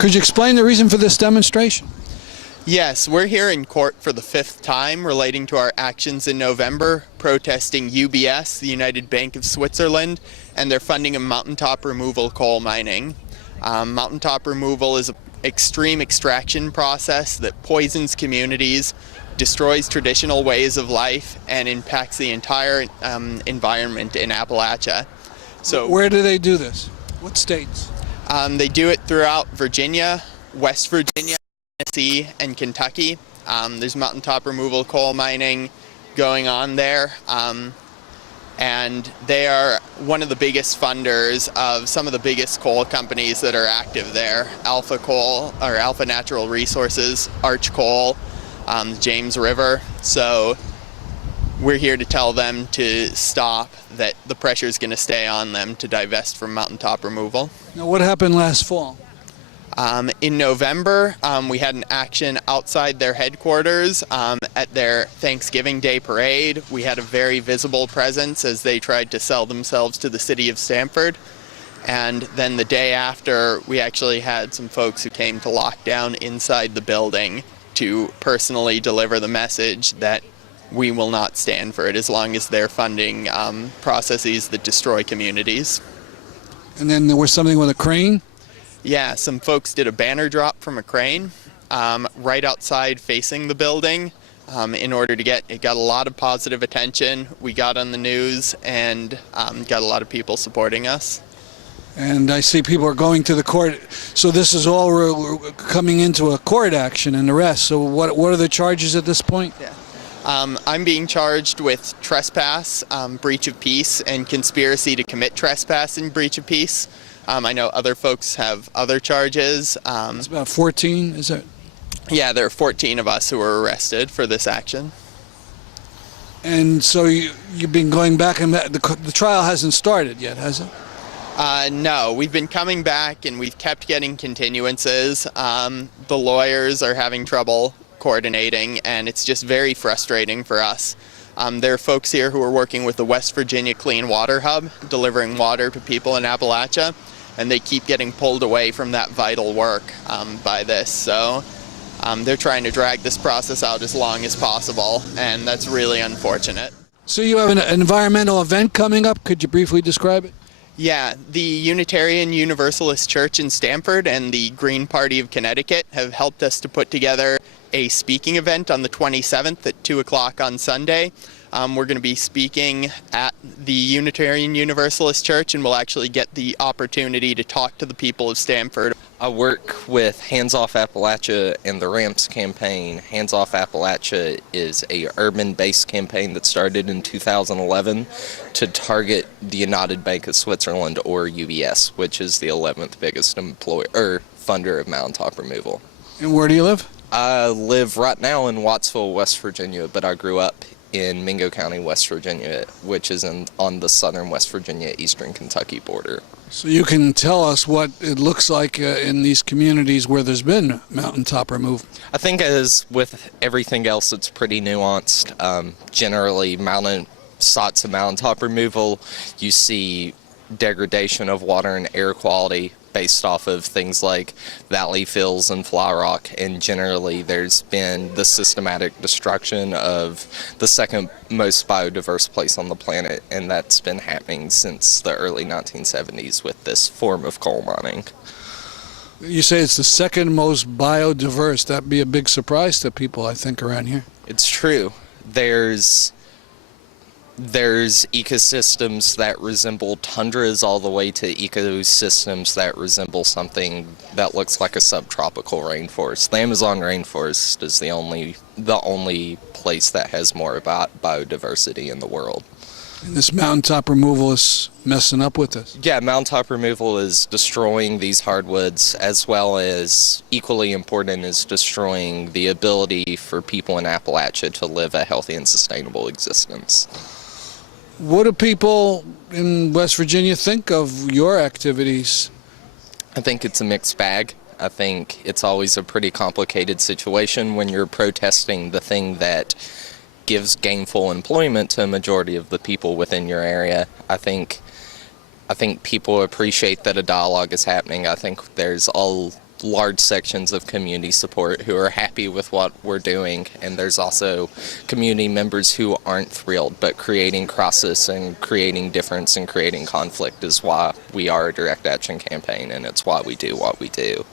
Could you explain the reason for this demonstration? Yes, we're here in court for the 5th time relating to our actions in November, protesting UBS, the United Bank of Switzerland, and their funding of mountaintop removal coal mining. Mountaintop removal is an extreme extraction process that poisons communities, destroys traditional ways of life, and impacts the entire environment in Appalachia. So, where do they do this? What states? They do it throughout Virginia, West Virginia, Tennessee, and Kentucky. There's mountaintop removal coal mining going on there, and they are one of the biggest funders of some of the biggest coal companies that are active there. Alpha Coal, or Alpha Natural Resources, Arch Coal, James River. So we're here to tell them to stop, that the pressure is going to stay on them to divest from mountaintop removal. Now, what happened last fall? In November, we had an action outside their headquarters at their Thanksgiving Day parade. We had a very visible presence as they tried to sell themselves to the city of Stamford. And then the day after, we actually had some folks who came to lock down inside the building to personally deliver the message that we will not stand for it as long as they're funding processes that destroy communities. And then there was something with a crane? Yeah, some folks did a banner drop from a crane right outside facing the building in order to it got a lot of positive attention. We got on the news and got a lot of people supporting us. And I see people are going to the court. So this is all coming into a court action and arrest. So what are the charges at this point? Yeah. I'm being charged with trespass, breach of peace, and conspiracy to commit trespass and breach of peace. I know other folks have other charges. It's about 14, is it? Yeah, there are 14 of us who were arrested for this action. And so you've been going back, and the trial hasn't started yet, has it? No, we've been coming back, and we've kept getting continuances. The lawyers are having trouble coordinating, and it's just very frustrating for us. There are folks here who are working with the West Virginia Clean Water Hub, delivering water to people in Appalachia, and they keep getting pulled away from that vital work by this. So they're trying to drag this process out as long as possible, and that's really unfortunate. So you have an environmental event coming up. Could you briefly describe it? Yeah, the Unitarian Universalist Church in Stamford and the Green Party of Connecticut have helped us to put together a speaking event on the 27th at 2 o'clock on Sunday. We're going to be speaking at the Unitarian Universalist Church, and we'll actually get the opportunity to talk to the people of Stamford. I work with Hands Off Appalachia and the Ramps campaign. Hands Off Appalachia is a urban-based campaign that started in 2011 to target the United Bank of Switzerland, or UBS, which is the 11th biggest funder of mountaintop removal. And where do you live? I live right now in Wattsville, West Virginia, but I grew up in Mingo County, West Virginia, which is on the southern West Virginia, eastern Kentucky border. So you can tell us what it looks like in these communities where there's been mountaintop removal. I think as with everything else, it's pretty nuanced. Generally, sites of mountaintop removal, you see degradation of water and air quality based off of things like valley fills and fly rock, and generally there's been the systematic destruction of the second most biodiverse place on the planet, and that's been happening since the early 1970s with this form of coal mining. You say it's the second most biodiverse. That'd be a big surprise to people, I think, around here. It's true. There's ecosystems that resemble tundras all the way to ecosystems that resemble something that looks like a subtropical rainforest. The Amazon rainforest is the only place that has more about biodiversity in the world. And this mountaintop removal is messing up with this. Yeah, mountaintop removal is destroying these hardwoods, as well as, equally important, is destroying the ability for people in Appalachia to live a healthy and sustainable existence. What do people in West Virginia think of your activities? I think it's a mixed bag. I think it's always a pretty complicated situation when you're protesting the thing that gives gainful employment to a majority of the people within your area. I think people appreciate that a dialogue is happening. I think there's large sections of community support who are happy with what we're doing, and there's also community members who aren't thrilled, but creating crisis and creating difference and creating conflict is why we are a direct action campaign, and it's why we do what we do.